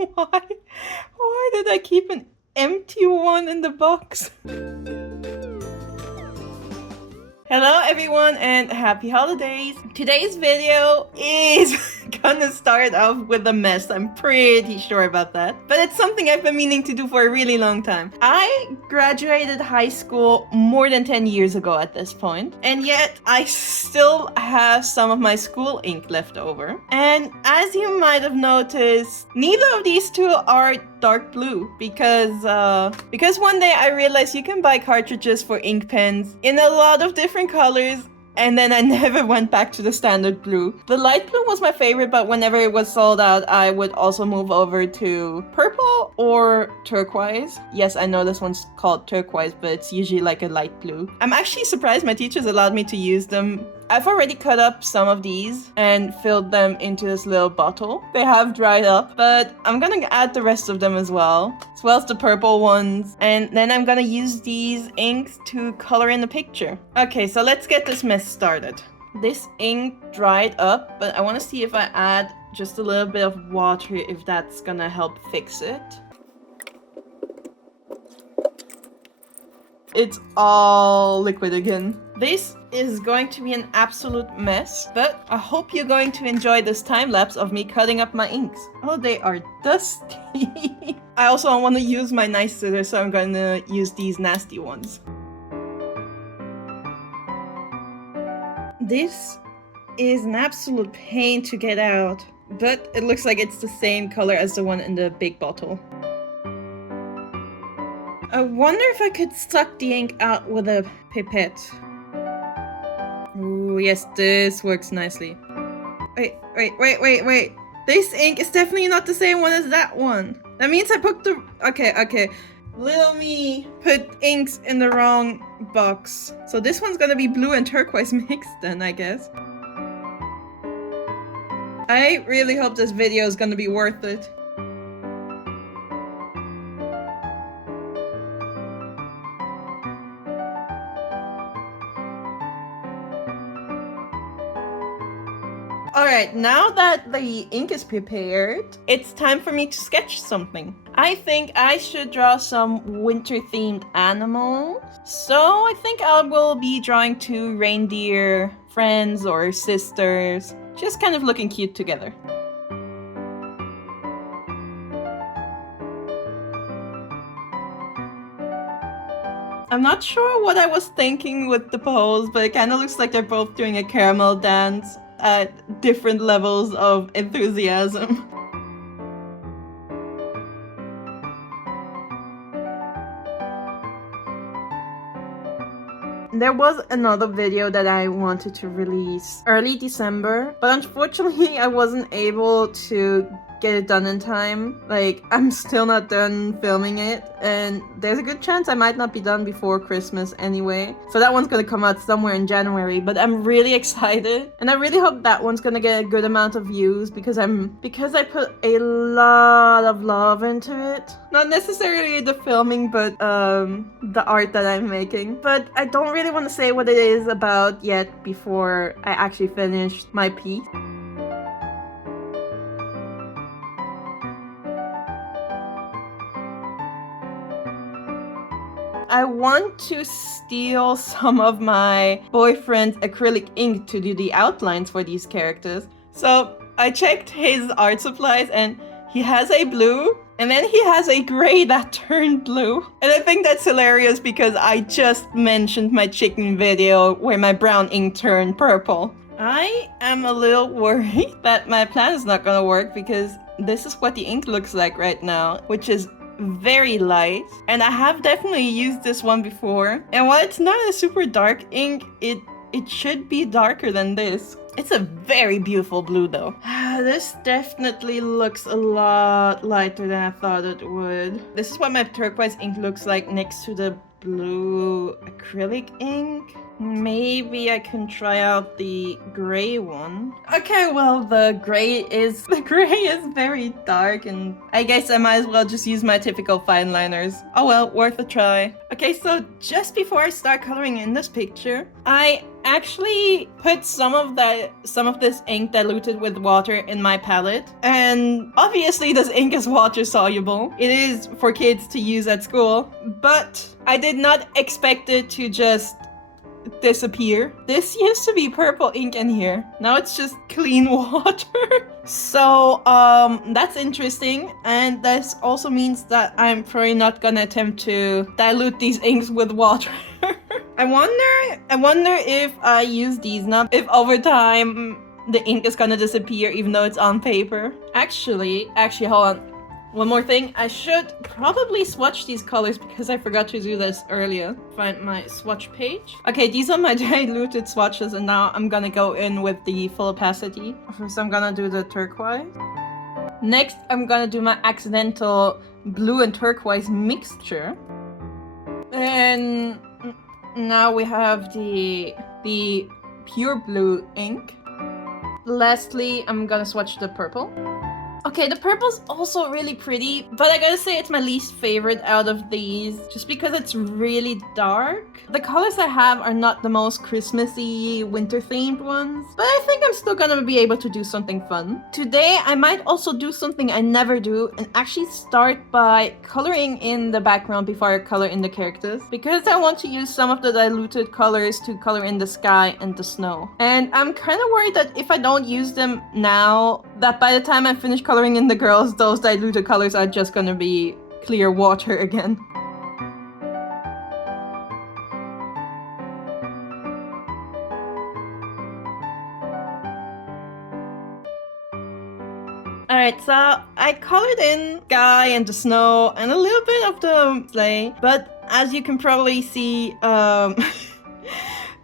Why? Why did I keep an empty one in the box? Hello everyone and happy holidays! Today's video is gonna start off with a mess, I'm pretty sure about that. But it's something I've been meaning to do for a really long time. I graduated high school more than 10 years ago at this point, and yet I still have some of my school ink left over. And as you might have noticed, neither of these two are dark blue because one day I realized you can buy cartridges for ink pens in a lot of different colors, and then I never went back to the standard blue. The light blue was my favorite, but whenever it was sold out, I would also move over to purple or turquoise. Yes, I know this one's called turquoise, but it's usually like a light blue. I'm actually surprised my teachers allowed me to use them. I've already cut up some of these and filled them into this little bottle. They have dried up, but I'm gonna add the rest of them as well as the purple ones. And then I'm gonna use these inks to color in the picture. Okay, so let's get this mess started. This ink dried up, but I wanna see if I add just a little bit of water, if that's gonna help fix it. It's all liquid again. This is going to be an absolute mess, but I hope you're going to enjoy this time lapse of me cutting up my inks. Oh, they are dusty. I also want to use my nice scissors, so I'm gonna use these nasty ones. This is an absolute pain to get out, but it looks like it's the same color as the one in the big bottle. I wonder if I could suck the ink out with a pipette. Ooh, yes, this works nicely. Wait. This ink is definitely not the same one as that one. That means I put the... Okay. Little me put inks in the wrong box. So this one's gonna be blue and turquoise mixed then, I guess. I really hope this video is gonna be worth it. Alright, now that the ink is prepared, it's time for me to sketch something. I think I should draw some winter-themed animals. So I think I will be drawing two reindeer friends or sisters, just kind of looking cute together. I'm not sure what I was thinking with the pose, but it kind of looks like they're both doing a caramel dance at different levels of enthusiasm. There was another video that I wanted to release early December, but unfortunately I wasn't able to get it done in time. Like, I'm still not done filming it, and there's a good chance I might not be done before Christmas anyway. So that one's gonna come out somewhere in January, but I'm really excited, and I really hope that one's gonna get a good amount of views because I put a lot of love into it. Not necessarily the filming, but the art that I'm making. But I don't really want to say what it is about yet before I actually finish my piece. I want to steal some of my boyfriend's acrylic ink to do the outlines for these characters. So I checked his art supplies and he has a blue and then he has a gray that turned blue. And I think that's hilarious because I just mentioned my chicken video where my brown ink turned purple. I am a little worried that my plan is not gonna work because this is what the ink looks like right now, which is very light, and I have definitely used this one before, and while it's not a super dark ink, it should be darker than this. It's a very beautiful blue though. This definitely looks a lot lighter than I thought it would. This is what my turquoise ink looks like next to the blue acrylic ink. Maybe I can try out the gray one. Okay, well, the gray is very dark, and I guess I might as well just use my typical fine liners. Oh well, worth a try. Okay, so just before I start coloring in this picture, I actually put some of this ink diluted with water in my palette, and obviously this ink is water soluble. It is for kids to use at school, but I did not expect it to just disappear. This used to be purple ink in here. Now it's just clean water. So that's interesting, and this also means that I'm probably not gonna attempt to dilute these inks with water. I wonder if I use these now, if over time the ink is gonna disappear even though it's on paper. Actually, hold on. One more thing, I should probably swatch these colors because I forgot to do this earlier. Find my swatch page. Okay, these are my diluted swatches, and now I'm gonna go in with the full opacity. First I'm gonna do the turquoise. Next I'm gonna do my accidental blue and turquoise mixture. And now we have the pure blue ink. Lastly, I'm gonna swatch the purple. Okay, the purple's also really pretty, but I gotta say it's my least favorite out of these, just because it's really dark. The colors I have are not the most Christmassy, winter-themed ones, but I think I'm still gonna be able to do something fun. Today, I might also do something I never do, and actually start by coloring in the background before I color in the characters, because I want to use some of the diluted colors to color in the sky and the snow. And I'm kind of worried that if I don't use them now, that by the time I finish coloring in the girls, those diluted colors are just gonna be clear water again. Alright, so I colored in sky and the snow and a little bit of the sleigh, but as you can probably see,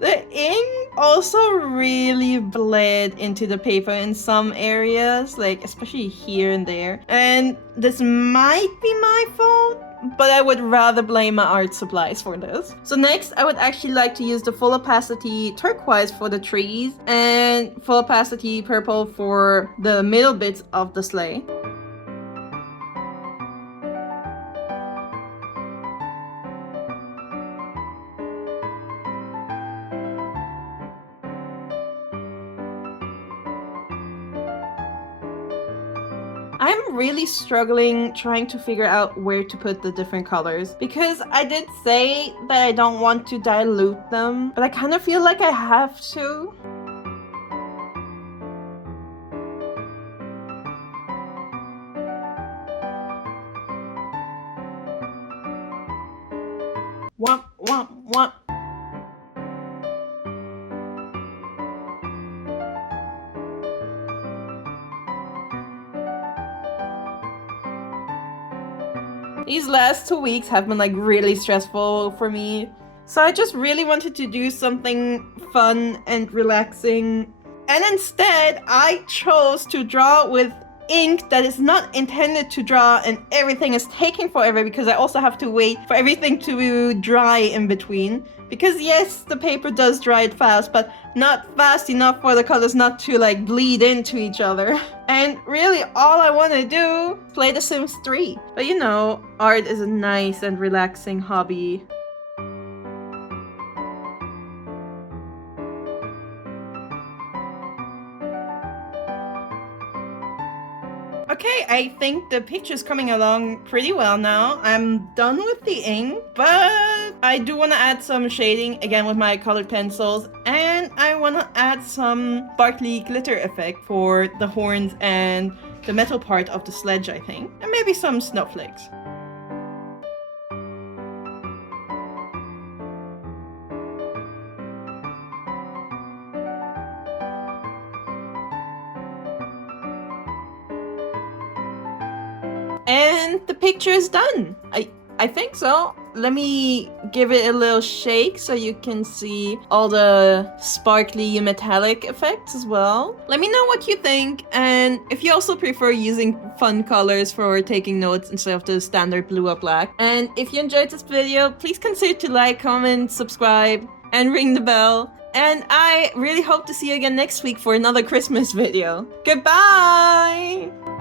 the ink also really bled into the paper in some areas, like especially here and there. And this might be my fault, but I would rather blame my art supplies for this. So next, I would actually like to use the full opacity turquoise for the trees and full opacity purple for the middle bits of the sleigh. I'm really struggling trying to figure out where to put the different colors, because I did say that I don't want to dilute them, but I kind of feel like I have to. Womp, womp, womp. These last 2 weeks have been like really stressful for me. So I just really wanted to do something fun and relaxing. And instead, I chose to draw with ink that is not intended to draw, and everything is taking forever because I also have to wait for everything to dry in between. Because yes, the paper does dry it fast, but not fast enough for the colors not to like bleed into each other. And really all I want to do is play The Sims 3. But you know, art is a nice and relaxing hobby. Okay, I think the picture's coming along pretty well now. I'm done with the ink, but I do want to add some shading again with my colored pencils, and I want to add some sparkly glitter effect for the horns and the metal part of the sledge, I think, and maybe some snowflakes. And the picture is done. I think so. Let me give it a little shake so you can see all the sparkly metallic effects as well. Let me know what you think, and if you also prefer using fun colors for taking notes instead of the standard blue or black. And if you enjoyed this video, please consider to like, comment, subscribe, and ring the bell. And I really hope to see you again next week for another Christmas video. Goodbye!